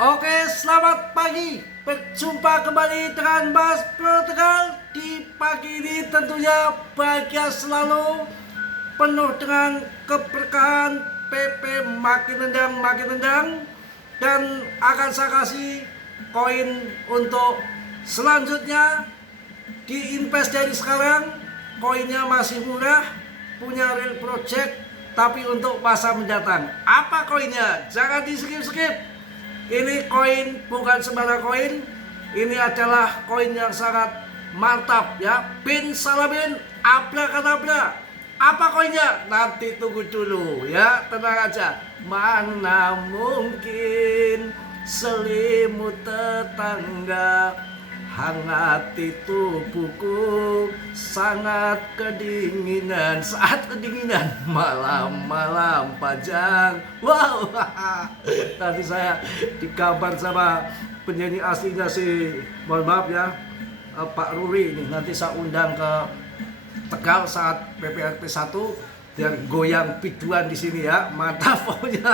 Oke, selamat pagi. Berjumpa kembali dengan Mas Bro Tegal. Di pagi ini tentunya bahagia selalu, penuh dengan keberkahan. PP makin nendang, dan akan saya kasih koin untuk selanjutnya. Diinvest dari sekarang, koinnya masih murah, punya real project, tapi untuk masa mendatang. Apa koinnya? Jangan di skip. Ini koin bukan sembarang koin. Ini adalah koin yang sangat mantap ya. Bin Salamin Abrakadabra. Apa koinnya? Nanti tunggu dulu ya. Tenang aja. Mana mungkin selimut tetangga hangati tubuhku sangat kedinginan saat kedinginan malam-malam panjang. Wow, tadi saya digambar sama penyanyi aslinya si, mohon maaf ya, Pak Ruri ini. Nanti saya undang ke Tegal saat PPRP 1 dan goyang biduan di sini ya, mantap pokoknya.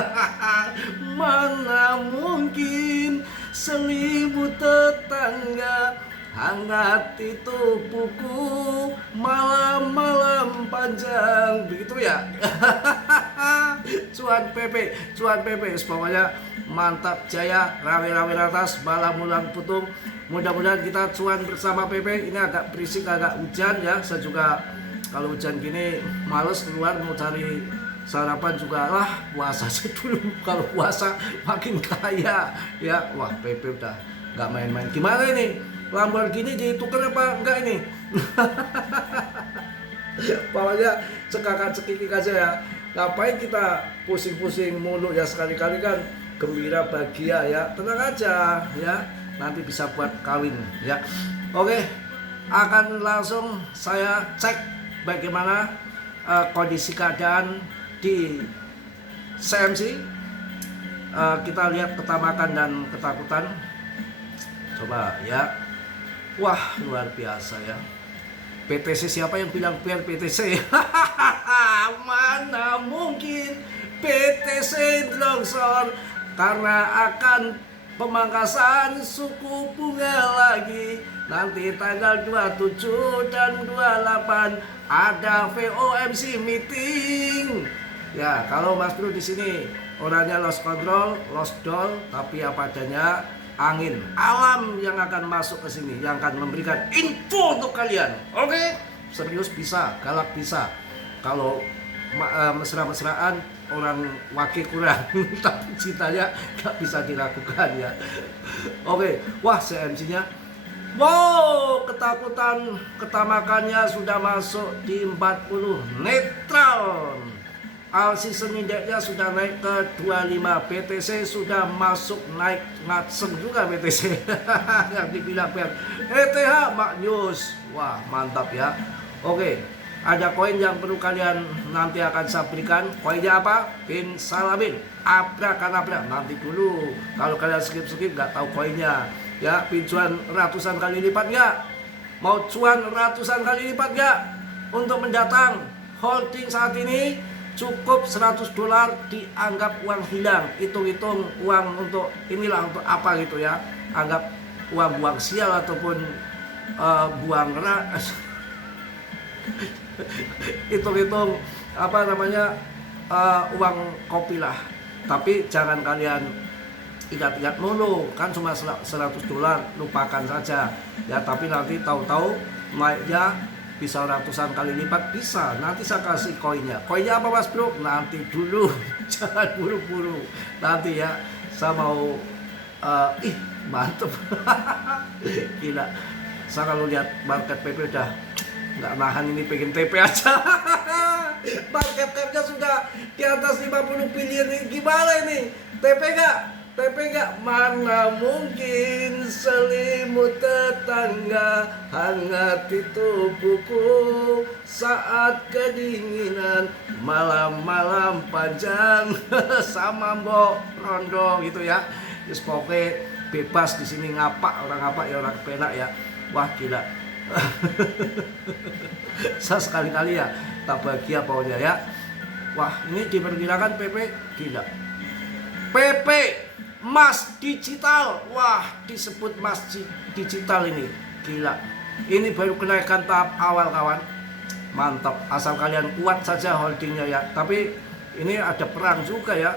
Mana mungkin selimut tetangga hangati tubuhku malam-malam panjang, begitu ya. Cuan PP pokoknya mantap jaya, rawe-rawe atas, malam mulang putung. Mudah-mudahan kita cuan bersama PP. Ini agak berisik, agak hujan ya. Saya juga kalau hujan gini males keluar, mau cari sarapan juga lah, puasa aja dulu. Kalau puasa makin kaya ya. Wah, PP udah nggak main-main. Gimana ini? Lamborghini ditukar apa enggak ini? Pokoknya cekakak-cekikik aja ya. Ngapain kita pusing-pusing mulu ya, sekali-kali kan gembira bahagia ya. Tenang aja ya, nanti bisa buat kawin ya. Oke, akan langsung saya cek bagaimana kondisi keadaan di CMC. Kita lihat ketamakan dan ketakutan. Coba ya. Wah, luar biasa ya. PTC, siapa yang bilang biar PTC? Mana mungkin PTC longsor karena akan pemangkasan suku bunga lagi. Nanti tanggal 27 dan 28 ada VOMC meeting. Ya, kalau Mas Bro di sini orangnya lost control, lost doll, tapi apa adanya, angin alam yang akan masuk ke sini, yang akan memberikan info untuk kalian. Oke? Serius bisa, galak bisa. Kalau mesra-mesraan orang wakil kurang, tapi cintanya gak bisa dilakukan ya. Oke, wah CMC-nya, wow, ketakutan ketamakannya sudah masuk di 40, netral. All season index-nya sudah naik ke 25, PTC sudah masuk naik ngatseng juga PTC. Yang dibilang ETH maknyus. Wah, mantap ya. Oke, ada koin yang perlu kalian nanti akan saya berikan. Koinnya apa? Bin Salamin Abrakadabra. Nanti dulu, kalau kalian skip nggak tahu koinnya ya. Bin cuan ratusan kali lipat nggak? Mau cuan ratusan kali lipat nggak? Untuk mendatang holding saat ini cukup $100 dianggap uang hilang. Hitung-hitung uang untuk inilah, untuk apa gitu ya. Anggap uang buang sial ataupun buang ras. Hitung-hitung apa namanya, uang kopi lah. Tapi jangan kalian ingat-ingat mulu, kan cuma $100, lupakan saja ya. Tapi nanti tahu-tahu naiknya bisa ratusan kali lipat, bisa. Nanti saya kasih koinnya. Koinnya apa Mas Bro? Nanti dulu, jangan buru-buru. Nanti ya, saya mau mantep. Gila, saya kalau lihat market PP udah nggak nahan ini, pengen TP aja. Market capnya sudah di atas 50 billion ini. Gimana ini? TP nggak? TP nggak? Mana mungkin selimut tetangga hangati tubuhku saat kedinginan malam-malam panjang. Sama Mbok Rondo gitu ya. Terus pokoknya bebas di sini, ngapak orang ngapak ya, orang penak ya. Wah, gila. Saya sekali-kali ya tak bahagia pokoknya ya. Wah, ini diperkirakan PP gila. PP emas digital. Wah, disebut emas digital ini gila. Ini baru kenaikan tahap awal kawan. Mantap, asal kalian kuat saja holdingnya ya. Tapi ini ada perang juga ya.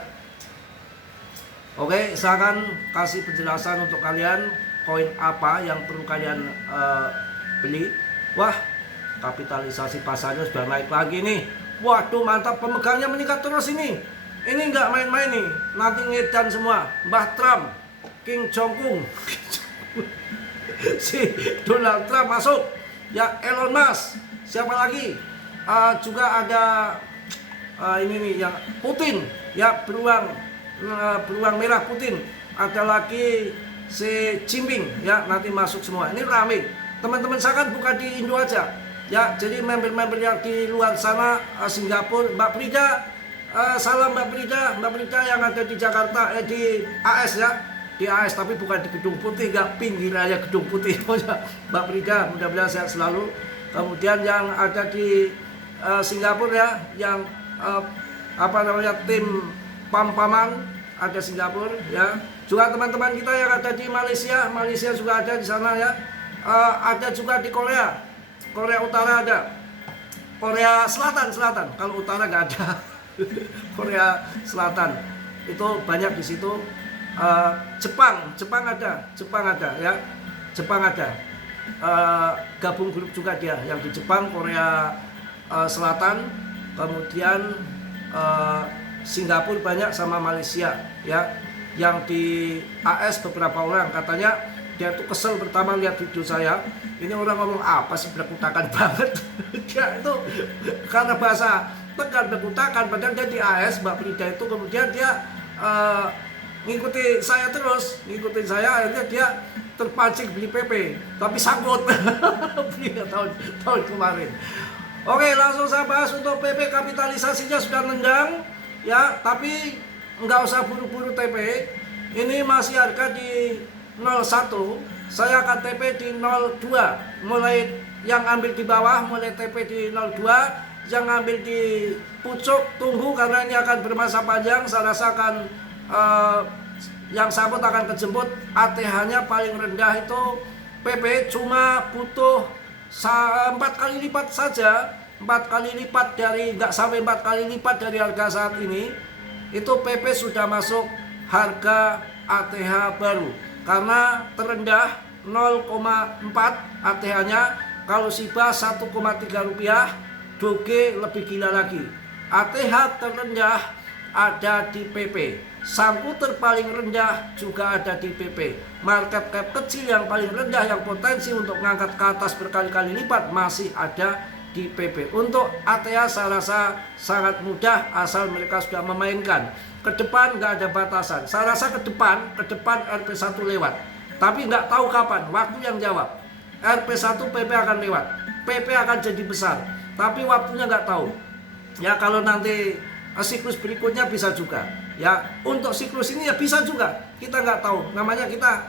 Oke, saya akan kasih penjelasan untuk kalian koin apa yang perlu kalian beli. Wah, kapitalisasi pasarnya sudah naik lagi nih. Waduh, mantap, pemegangnya meningkat terus ini. Ini nggak main-main nih. Nanti ngedan semua. Mbah Trump, King Jong-un, si Donald Trump masuk. Ya, Elon Musk. Siapa lagi? Juga ada ini nih yang Putin. Ya, beruang merah Putin. Ada lagi si Jinping. Ya, nanti masuk semua. Ini rame. Teman-teman saya kan bukan di Indo aja. Ya, jadi member-member yang di luar sana, Singapura, Mbak Frida, salam Mbak Frida yang ada di Jakarta, di AS ya, di AS tapi bukan di Gedung Putih, nggak pinggirannya Gedung Putih. Mbak Frida, mudah-mudahan sehat selalu. Kemudian yang ada di Singapura ya, yang tim Pampaman ada Singapura ya. Juga teman-teman kita yang ada di Malaysia juga ada di sana ya. Ada juga di Korea Utara ada, Korea Selatan. Kalau Utara nggak ada. Korea Selatan itu banyak di situ. Jepang ada ya. Jepang ada. Gabung grup juga dia yang di Jepang, Korea Selatan, kemudian Singapura banyak sama Malaysia ya. Yang di AS beberapa orang katanya dia tuh kesel pertama lihat video saya. Ini orang ngomong apa sih, berkutakan banget. Dia itu karena bahasa tekan berkutakan, padahal dia di AS Mbak Frida itu. Kemudian dia ngikutin saya, akhirnya dia terpancing beli PP, tapi sangkut. Beli tahun kemarin. Oke, langsung saya bahas untuk PP. Kapitalisasinya sudah nendang ya, tapi nggak usah buru-buru TP. Ini masih harga di 01, saya akan TP di 02. Mulai yang ambil di bawah mulai TP di 02, yang ambil di pucuk tunggu karena ini akan bermasa panjang. Saya rasa akan yang sabut akan kejemput. ATH-nya paling rendah itu PP cuma butuh 4 kali lipat saja. 4 kali lipat dari, nggak sampai 4 kali lipat dari harga saat ini. Itu PP sudah masuk harga ATH baru. Karena terendah 0,4 ATH-nya, kalau Shiba 1,3 rupiah, Doge lebih gila lagi. ATH terendah ada di PP, Samputer paling rendah juga ada di PP. Market cap kecil yang paling rendah yang potensi untuk mengangkat ke atas berkali-kali lipat masih ada di PP. Untuk ATH saya rasa sangat mudah asal mereka sudah memainkan. Ke depan nggak ada batasan. Saya rasa ke depan RP1 lewat. Tapi nggak tahu kapan, waktu yang jawab. RP1 PP akan lewat. PP akan jadi besar. Tapi waktunya nggak tahu. Ya kalau nanti siklus berikutnya bisa juga. Ya untuk siklus ini ya bisa juga. Kita nggak tahu. Namanya kita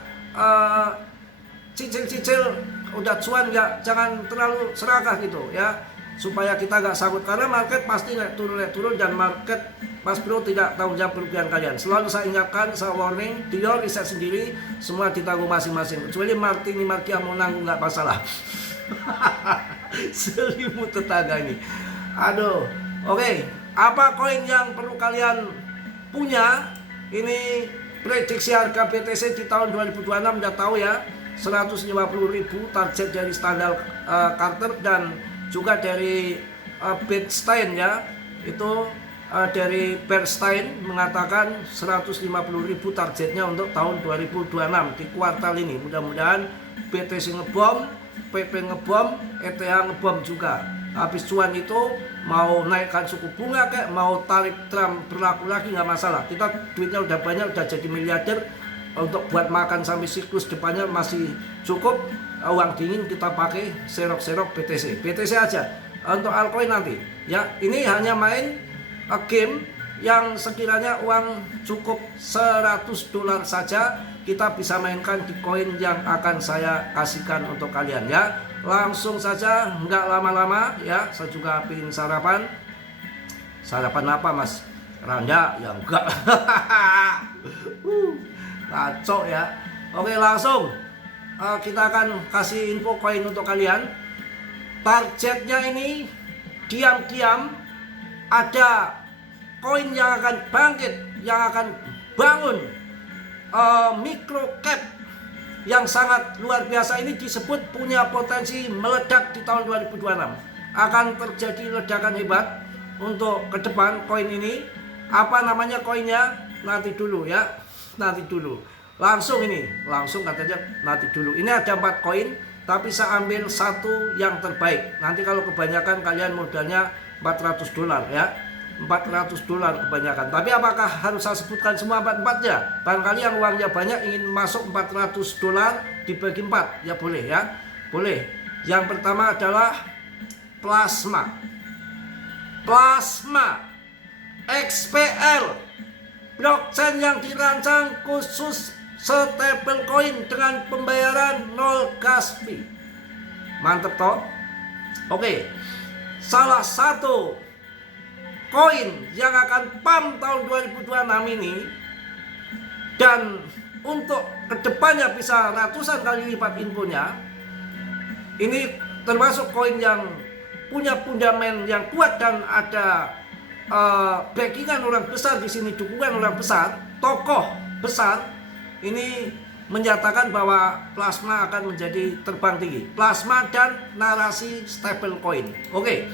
cicil-cicil udah cuan ya, jangan terlalu serakah gitu ya, supaya kita nggak sangkut karena market pasti naik turun dan market Mas Bro tidak tanggung jawab kerugian kalian. Selalu saya ingatkan, saya warning, Dior riset sendiri, semua ditanggung masing-masing. Kecuali Martini Marquia mau nanggung nggak masalah. Selimut tetangga ini. Aduh, oke. Apa koin yang perlu kalian punya? Ini prediksi harga BTC di tahun 2026 udah tahu ya. 150.000 target dari standar Carter dan juga dari Bernstein ya. Itu dari Bernstein mengatakan 150.000 targetnya untuk tahun 2026 di kuartal ini. Mudah-mudahan BTC ngebom, PP ngebom, ETH ngebom juga. Habis cuan itu mau naikkan suku bunga kayak mau tarif Trump berlaku lagi nggak masalah. Kita duitnya udah banyak, udah jadi miliarder, untuk buat makan sampai siklus depannya masih cukup. Uang dingin kita pakai serok-serok BTC aja untuk altcoin nanti ya. Ini hanya main game yang sekiranya uang cukup $100 saja, kita bisa mainkan di koin yang akan saya kasihkan untuk kalian ya. Langsung saja, nggak lama-lama ya. Saya juga pengen sarapan apa Mas Randa? Ya enggak. Kacau ya. Oke, langsung kita akan kasih info koin untuk kalian. Targetnya ini diam-diam ada koin yang akan bangkit, yang akan bangun micro cap yang sangat luar biasa. Ini disebut punya potensi meledak di tahun 2026. Akan terjadi ledakan hebat untuk ke depan koin ini. Apa namanya koinnya? Nanti dulu ya, nanti dulu. Langsung katanya nanti dulu. Ini ada 4 koin, tapi saya ambil satu yang terbaik. Nanti kalau kebanyakan kalian modalnya $400 ya. $400 kebanyakan. Tapi apakah harus saya sebutkan semua 4-4-nya? Barangkali yang uangnya banyak ingin masuk $400 dibagi 4, ya boleh ya. Boleh. Yang pertama adalah plasma. Plasma XPL, blockchain yang dirancang khusus stablecoin dengan pembayaran 0 gas fee. Mantep toh? Oke. Salah satu koin yang akan pump tahun 2026 ini, dan untuk kedepannya bisa ratusan kali lipat infonya. Ini termasuk koin yang punya fundament yang kuat dan ada backingan orang besar di sini, dukungan orang besar, tokoh besar. Ini menyatakan bahwa plasma akan menjadi terbang tinggi. Plasma dan narasi stablecoin. Oke.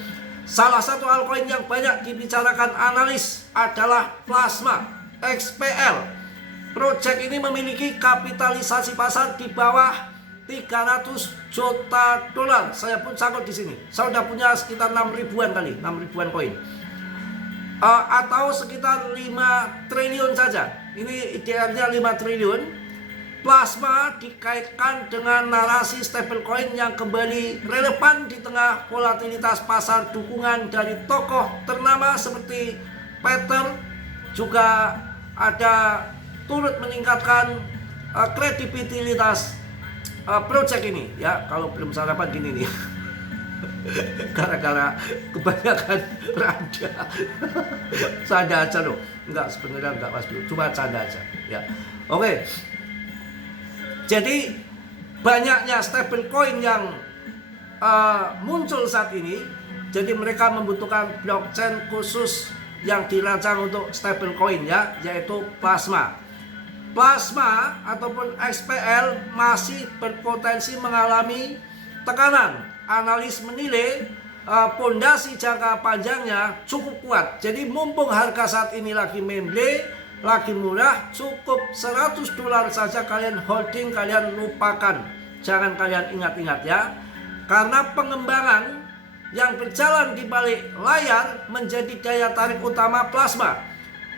Salah satu altcoin yang banyak dibicarakan analis adalah plasma XPL. Project ini memiliki kapitalisasi pasar di bawah $300 juta. Saya pun sangkut di sini. Saya sudah punya sekitar 6 ribuan koin. Atau sekitar 5 triliun saja. Ini idealnya 5 triliun. Plasma dikaitkan dengan narasi stablecoin yang kembali relevan di tengah volatilitas pasar. Dukungan dari tokoh ternama seperti Peter juga ada turut meningkatkan kredibilitas project ini ya. Kalau belum sarapan gini nih. Gara-gara kebanyakan rada. Canda aja loh. Enggak, sebenarnya enggak pas dulu. Cuma canda aja ya. Oke. Jadi banyaknya stablecoin yang muncul saat ini. Jadi mereka membutuhkan blockchain khusus yang dirancang untuk stablecoin ya, yaitu plasma. Plasma ataupun XPL masih berpotensi mengalami tekanan. Analis menilai pondasi jangka panjangnya cukup kuat. Jadi mumpung harga saat ini lagi memble, lagi murah, cukup $100 saja kalian holding, kalian lupakan. Jangan kalian ingat-ingat ya. Karena pengembangan yang berjalan di balik layar menjadi daya tarik utama plasma.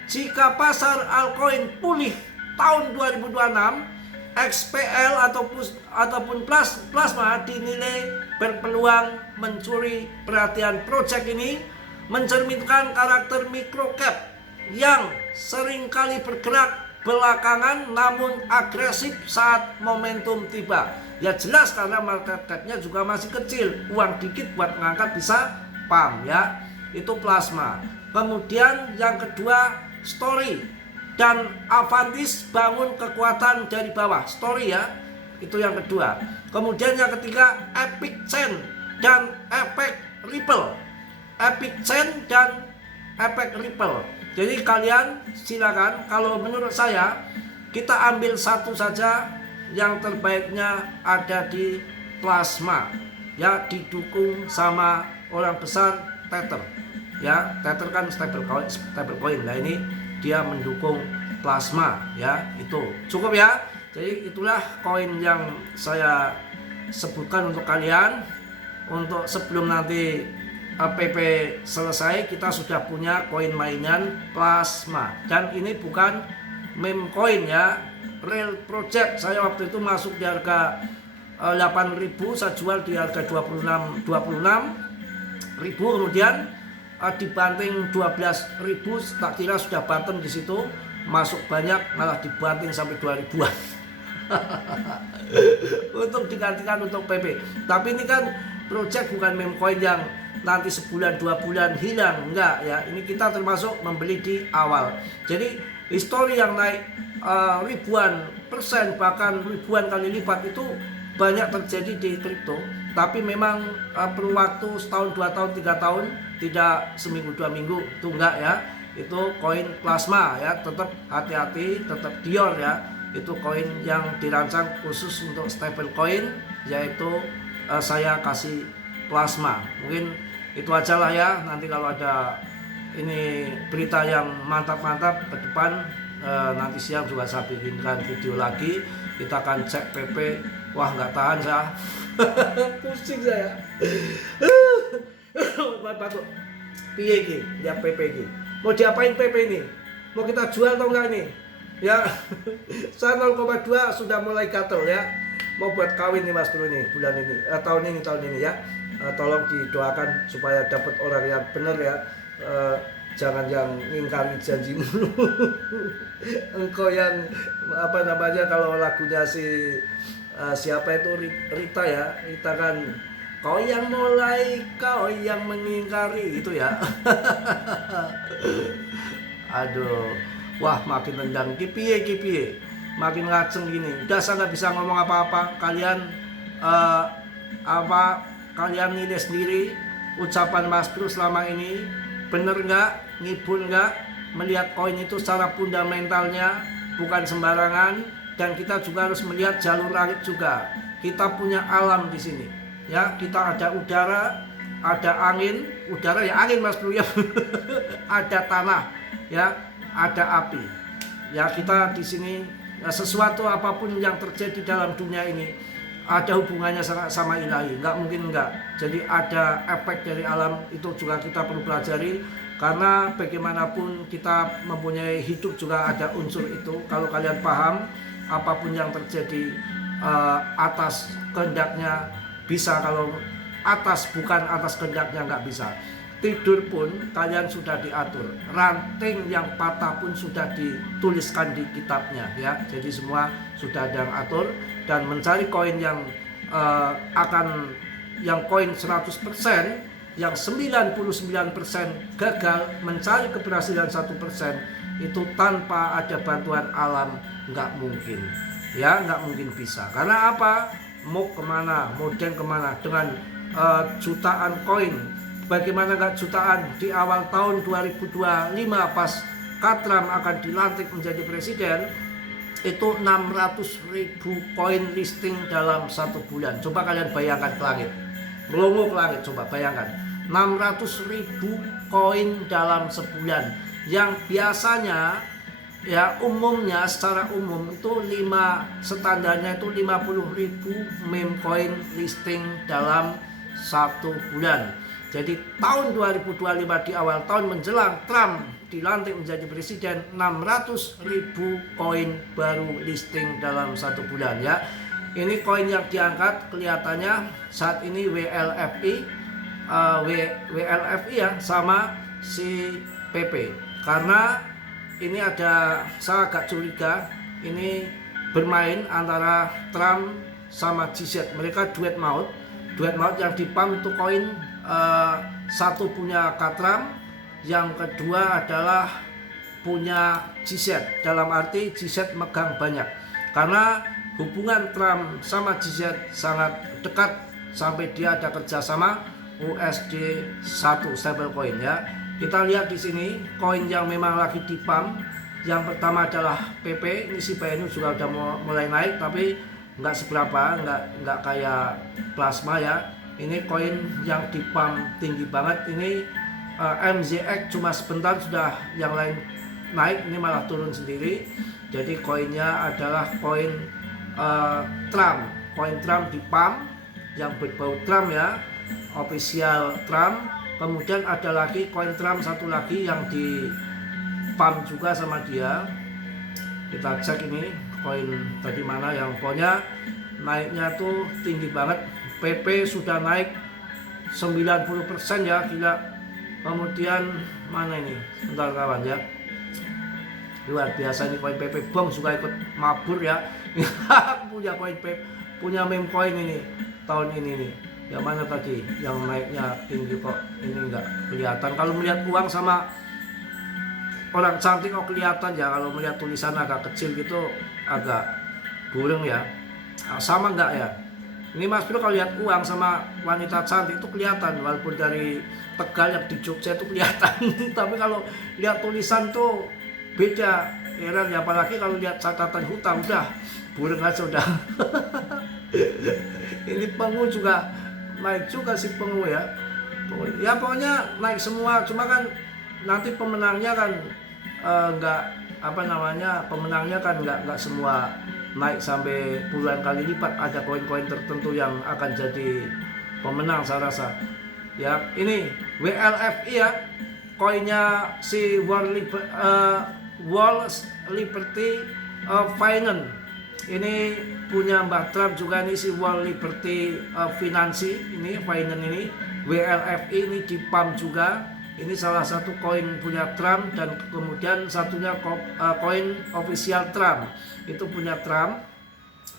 Jika pasar altcoin pulih tahun 2026, XPL ataupun plasma dinilai berpeluang mencuri perhatian. Project ini mencerminkan karakter microcap yang seringkali bergerak belakangan namun agresif saat momentum tiba. Ya jelas karena market cap-nya juga masih kecil. Uang dikit buat mengangkat bisa pump ya. Itu plasma. Kemudian yang kedua Story dan Avantis bangun kekuatan dari bawah. Story ya. Itu yang kedua. Kemudian yang ketiga Epic Chain dan Efek Ripple. Epic Chain dan Efek Ripple. Jadi kalian silakan, kalau menurut saya kita ambil satu saja, yang terbaiknya ada di plasma ya, didukung sama orang besar Tether ya. Tether kan stablecoin. Nah ini dia mendukung plasma ya. Itu cukup ya. Jadi itulah koin yang saya sebutkan untuk kalian. Untuk sebelum nanti PP selesai, kita sudah punya koin mainan plasma. Dan ini bukan meme coin ya, real project. Saya waktu itu masuk di harga 8.000, saya jual di harga 26.000, kemudian dibanting 12.000, tak kira sudah bottom di situ. Masuk banyak malah dibanting sampai 2.000-an. Untuk digantikan untuk PP. Tapi ini kan project bukan meme coin yang nanti sebulan 2 bulan hilang, enggak ya. Ini kita termasuk membeli di awal. Jadi histori yang naik ribuan persen bahkan ribuan kali lipat itu banyak terjadi di kripto. Tapi memang perlu waktu setahun, 2 tahun, 3 tahun, tidak seminggu 2 minggu, itu enggak ya. Itu koin plasma ya, tetap hati-hati, tetap Dior ya. Itu koin yang dirancang khusus untuk stable coin, yaitu saya kasih plasma. Mungkin itu aja lah ya. Nanti kalau ada ini berita yang mantap-mantap ke depan, nanti siang juga saya bikinkan video lagi. Kita akan cek PP. Wah, nggak tahan saya. Pusing saya. Batuk. Piye iki? Ya PP iki. Mau diapain PP ini? Mau kita jual atau enggak ini? Ya. Saya 0,2 sudah mulai gatel ya. Mau buat kawin nih Mas Bro nih bulan ini. Tahun ini ya. Tolong didoakan supaya dapat orang yang benar ya. Jangan yang ngingkari janjimu. Engkau yang apa namanya, kalau lagunya siapa itu Rita ya, Rita kan, kau yang mulai, kau yang mengingkari gitu ya. Aduh, wah makin nendang kipiye, makin ngaceng gini. Udah saya nggak bisa ngomong apa-apa. Kalian kalian nilai sendiri ucapan Mas Bro selama ini bener nggak, ngibul nggak, melihat koin itu secara fundamentalnya bukan sembarangan. Dan kita juga harus melihat jalur langit juga. Kita punya alam di sini, ya. Kita ada udara, ada angin, udara ya angin Mas Bro ya. Ada tanah, ya, ada api. Ya kita di sini sesuatu apapun yang terjadi dalam dunia ini ada hubungannya sama ilahi, nggak mungkin enggak. Jadi ada efek dari alam, itu juga kita perlu pelajari. Karena bagaimanapun kita mempunyai hidup juga ada unsur itu. Kalau kalian paham, apapun yang terjadi atas kehendaknya bisa, kalau bukan atas kehendaknya nggak bisa. Tidur pun kalian sudah diatur, ranting yang patah pun sudah dituliskan di kitabnya ya. Jadi semua sudah ada yang atur. Dan mencari koin yang koin 100%, yang 99% gagal, mencari keberhasilan 1%, itu tanpa ada bantuan alam nggak mungkin ya, nggak mungkin bisa. Karena apa? Mau kemana, modern kemana dengan jutaan koin? Bagaimana nggak jutaan di awal tahun 2025 pas Katram akan dilantik menjadi presiden, itu 600.000 koin listing dalam 1 bulan. Coba kalian bayangkan ke langit, melongo ke langit, coba bayangkan 600.000 koin dalam sebulan, yang biasanya ya umumnya secara umum itu standarnya itu 50.000 meme coin listing dalam 1 bulan. Jadi tahun 2025 di awal tahun menjelang Trump dilantik menjadi presiden, 600.000 koin baru listing dalam 1 bulan ya. Ini koin yang diangkat kelihatannya saat ini WLFI ya, sama si PP. Karena ini saya agak curiga ini bermain antara Trump sama GZ. Mereka duet maut yang dipam itu koin. Satu punya Katram, yang kedua adalah punya GZ. Dalam arti GZ megang banyak. Karena hubungan Trump sama GZ sangat dekat sampai dia ada kerjasama USD1 stablecoin ya. Kita lihat di sini koin yang memang lagi dipam. Yang pertama adalah PP. Ini si PNU juga udah mulai naik, tapi nggak seberapa, nggak kayak plasma ya. Ini koin yang dipam tinggi banget. Ini MZX cuma sebentar sudah yang lain naik, ini malah turun sendiri. Jadi koinnya adalah koin Trump. Koin Trump dipam yang berbau Trump ya, official Trump. Kemudian ada lagi koin Trump satu lagi yang dipam juga sama dia. Kita cek ini koin tadi mana yang pokoknya naiknya tuh tinggi banget. PP sudah naik 90% ya, gila. Kemudian mana ini? Bentar kawan ya. Luar biasa ini koin PP. Bong juga ikut mabur ya. Punya koin PP, punya meme coin ini tahun ini nih. Yang mana tadi? Yang naiknya tinggi kok ini enggak kelihatan. Kalau melihat uang sama orang cantik kok kelihatan ya, kalau melihat tulisan agak kecil gitu agak burung ya. Sama enggak ya? Ini Mas Bro kalau lihat uang sama wanita cantik itu kelihatan, walaupun dari Tegal yang di Jogja itu kelihatan. Tapi kalau lihat tulisan tuh beda. Heran ya, apalagi kalau lihat catatan hutang udah burung aja udah. Ini Pengu juga naik juga sih Pengu ya. Ya pokoknya naik semua, cuma kan nanti pemenangnya kan nggak apa namanya, pemenangnya kan nggak semua naik sampai puluhan kali lipat. Ada koin-koin tertentu yang akan jadi pemenang saya rasa. Ya ini WLFI ya, koinnya si World Liberty Finance. Ini punya Mbak Trump juga nih, si World Liberty Finance ini, Finance ini. WLFI ini di pump juga. Ini salah satu koin punya Trump, dan kemudian satunya koin official Trump. Itu punya Trump,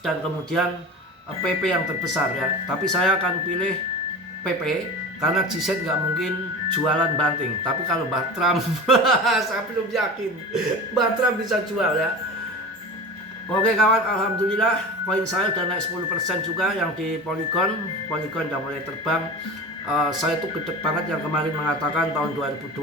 dan kemudian PP yang terbesar ya. Tapi saya akan pilih PP karena GZ nggak mungkin jualan banting. Tapi kalau Mbak Trump, saya belum yakin Mbak Trump bisa jual ya. Oke kawan, alhamdulillah koin saya udah naik 10% juga yang di Polygon. Polygon udah mulai terbang. Saya tuh gede banget yang kemarin mengatakan tahun 2026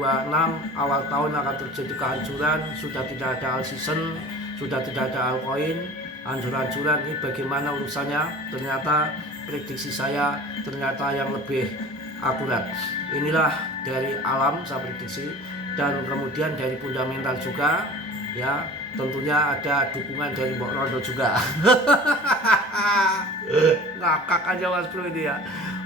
awal tahun akan terjadi kehancuran, sudah tidak ada all season, sudah tidak ada altcoin, hancur-hancuran. Ini bagaimana urusannya? Ternyata prediksi saya ternyata yang lebih akurat. Inilah dari alam saya prediksi, dan kemudian dari fundamental juga ya, tentunya ada dukungan dari Mbok Rondo juga. Ngakak aja Mas Bro ini ya.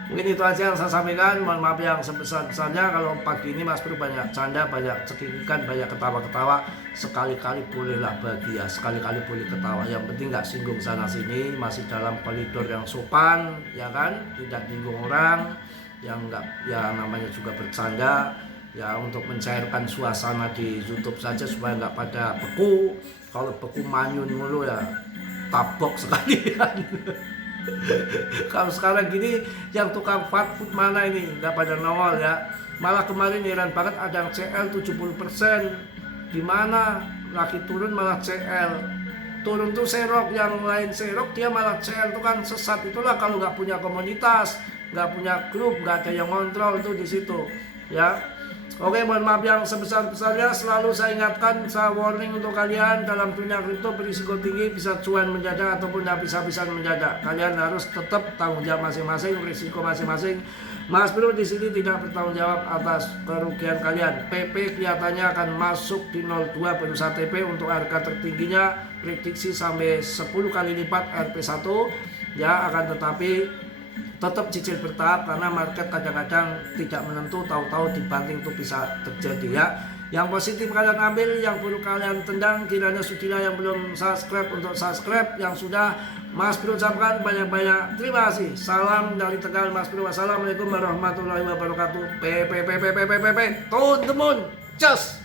Mungkin itu aja yang saya sampaikan. Mohon maaf yang sebesar-besarnya kalau pagi ini Mas Bro banyak canda, banyak cekikikan, banyak ketawa-ketawa. Sekali-kali bolehlah bahagia, sekali-kali boleh ketawa. Yang penting nggak singgung sana sini, masih dalam koridor yang sopan, ya kan? Tidak nyinggung orang, yang nggak, ya namanya juga bercanda. Ya untuk mencairkan suasana di YouTube saja supaya nggak pada beku. Kalau beku manyun mulu ya tabok sekalian. Kalau sekarang gini yang tukang fast food mana ini nggak pada nongol ya. Malah kemarin heran banget ada yang CL 70%. Gimana lagi turun malah CL. Turun tuh serok, yang lain serok dia malah CL. Itu kan sesat. Itulah kalau nggak punya komunitas, nggak punya grup, nggak ada yang ngontrol tuh di situ ya. Oke, mohon maaf yang sebesar-besarnya. Selalu saya ingatkan, saya warning untuk kalian, dalam dunia kripto berisiko tinggi, bisa cuan mendadak ataupun habis-habisan mendadak. Kalian harus tetap tanggung jawab masing-masing, risiko masing-masing. Mas Bro di sini tidak bertanggung jawab atas kerugian kalian. PP kelihatannya akan masuk di 02 berusaha TP untuk harga tertingginya, prediksi sampai 10 kali lipat RP1 ya, akan tetapi tetap cicil bertahap karena market kadang-kadang tidak menentu, tahu-tahu dibanting itu bisa terjadi ya. Yang positif kalian ambil, yang buruk kalian tendang. Kiranya sudilah yang belum subscribe untuk subscribe, yang sudah Mas Bro ucapkan banyak-banyak terima kasih. Salam dari Tegal Mas Bro. Wassalamualaikum warahmatullahi wabarakatuh. P to the moon. Just